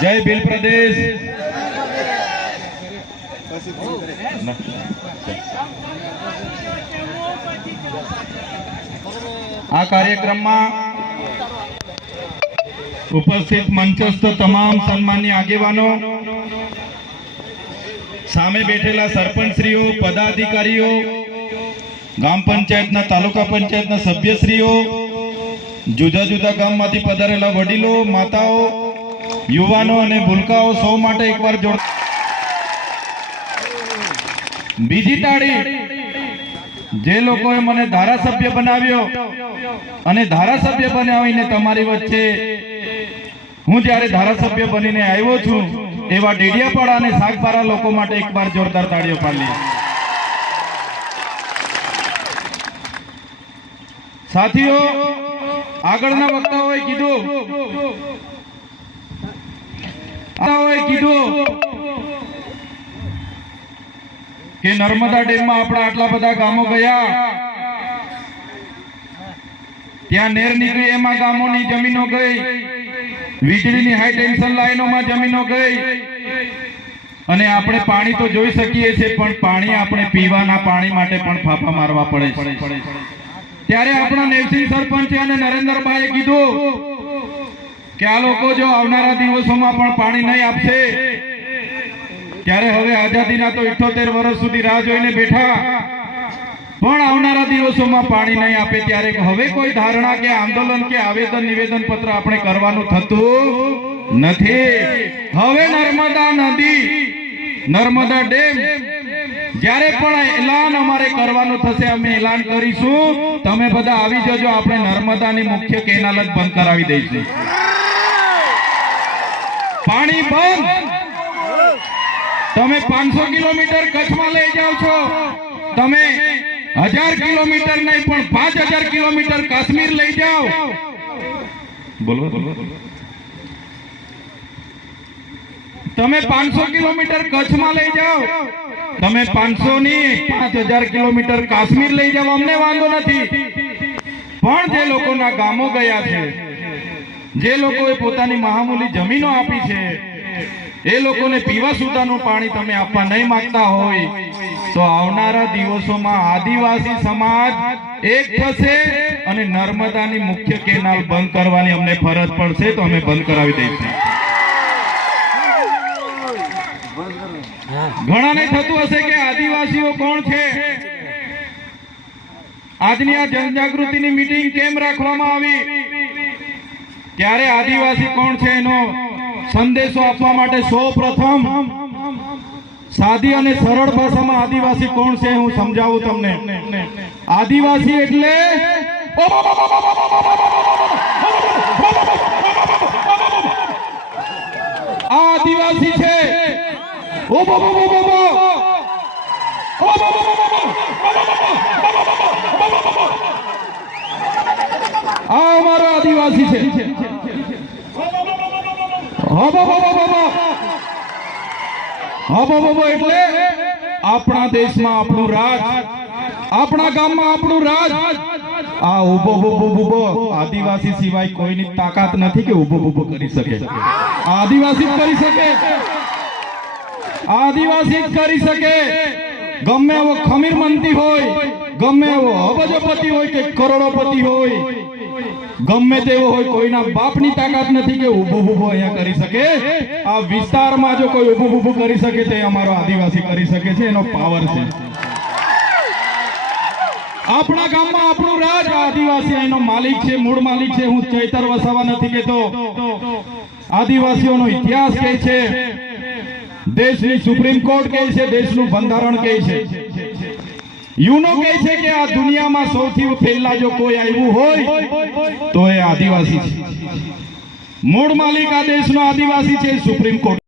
જય ભીલ પ્રદેશ। આ કાર્યક્રમમાં ઉપસ્થિત મંચસ્થ તમામ સન્માનીય આગેવાનો, સામે બેઠેલા સરપંચશ્રીઓ, પદાધિકારીઓ, ગામ પંચાયતના, તાલુકા પંચાયતના સભ્યશ્રીઓ, જુદા જુદા ગામમાંથી પધારેલા વડીલો, માતાઓ, યુવાનો અને ભૂલકાઓ સૌ માટે એકવાર જોડ બીજી તાળી જે લોકોએ મને ધારાસભ્ય બનાવ્યો અને ધારાસભ્ય બનાવીને તમારી વચ્ચે હું જ્યારે ધારાસભ્ય બનીને આવ્યો છું એવા ડેડિયાપાડા અને સાગબારા લોકો માટે એકવાર જોરદાર તાળીઓ પાડી। સાથીઓ, આગળના વક્તાઓએ કીધું કે નર્મદા ડેમમાં આપણા આટલા બધા ગામો ગયા, ત્યાં નેર નીકળી એમાં ગામોની જમીનો ગઈ, વીજળીની હાઈ ટેન્શન લાઈનોમાં જમીનો ગઈ, અને આપણે પાણી તો જોઈ શકીએ છીએ પણ પાણી આપણે પીવાના પાણી માટે પણ ફાફા મારવા પડે છે। ત્યારે આપણા નેવસિંહ સરપંચે અને નરેન્દ્રભાઈએ કીધું કે આ લોકો જો આવનારા દિવસોમાં પણ પાણી નહીં આપશે, ત્યારે હવે આઝાદીના તો 78 વર્ષ સુધી રાહ જોઈને બેઠા, પણ આવનારા દિવસોમાં પાણી નહીં આપે ત્યારે હવે કોઈ ધારણા કે આંદોલન કે આવેદન નિવેદન પત્ર આપણે કરવાનું થતું નથી। હવે નર્મદા નદી, નર્મદા ડેમ જ્યારે પણ એલાન અમારે કરવાનું થશે અમે એલાન કરીશું, તમે બધા આવી જજો, આપણે નર્મદાની મુખ્ય કેનાલ જ બંધ કરાવી દઈશું। પાણી બંધ, તમે 500 કિલોમીટર કચ્છમાં લઈ જાઓ છો, તમે 1000 કિલોમીટર નહીં પણ 5000 કિલોમીટર કાશ્મીર લઈ જાઓ, બોલો તમે 500 કિલોમીટર કચ્છમાં લઈ જાઓ, તમે 500 ની 5000 કિલોમીટર કાશ્મીર લઈ જાઓ, અમને વાંધો નથી, પણ જે લોકોના ગામો ગયા છે, જે લોકોએ પોતાની મહામૂલી જમીનો આપી છે, એ લોકોને પીવા સુધાનું પાણી તમે આપવા નહીં માંગતા હોય તો આવનારા દિવસોમાં આદિવાસી સમાજ એક થશે અને નર્મદાની મુખ્ય કેનાલ બંધ કરવાની અમને ફરજ પડશે તો અમે બંધ કરાવી દઈશું। ઘણાને થતું હશે કે આદિવાસીઓ કોણ છે, આજની આ જનજાગૃતિની મીટિંગ કેમ રાખવામાં આવી, ત્યારે આદિવાસી કોણ છે એનો સંદેશો આપવા માટે સૌપ્રથમ સાદી અને સરળ ભાષામાં આદિવાસી કોણ છે હું સમજાવું તમને। આદિવાસી એટલે આ આદિવાસી છે, આ અમારો આદિવાસી છે, એટલે આપણા દેશમાં આપણું રાજ, આપણા ગામમાં આપણું રાજ। આ ઉભો આદિવાસી સિવાય કોઈની તાકાત નથી કે ઉભો કરી શકે, આદિવાસી કરી શકે, આદિવાસી કરી શકે। ગમે એવો ખમીરમંતી હોય, ગમે એવો અબજોપતિ હોય કે કરોડોપતિ હોય, ગમે તેવો હોય, કોઈના બાપની તાકાત નથી કે ઉભો અહીંયા કરી શકે। આ વિસ્તારમાં જો કોઈ ઉભો કરી શકે તો અમારો આદિવાસી કરી શકે છે, એનો પાવર છે। આપણા ગામમાં આપણું રાજ, આદિવાસી એનો માલિક છે, મૂળ માલિક છે। હું ચૈતર વસાવા નથી કહેતો, આદિવાસીઓનો ઇતિહાસ કહે છે, દેશની સુપ્રીમ કોર્ટ કહે છે, દેશનું બંધારણ કહે છે, યુનો કહે છે કે આ દુનિયામાં સૌથી પહેલા જો કોઈ આવ્યું હોય તો એ આદિવાસી છે। મૂળ માલિક આ દેશનો આદિવાસી છે, સુપ્રીમ કોર્ટ।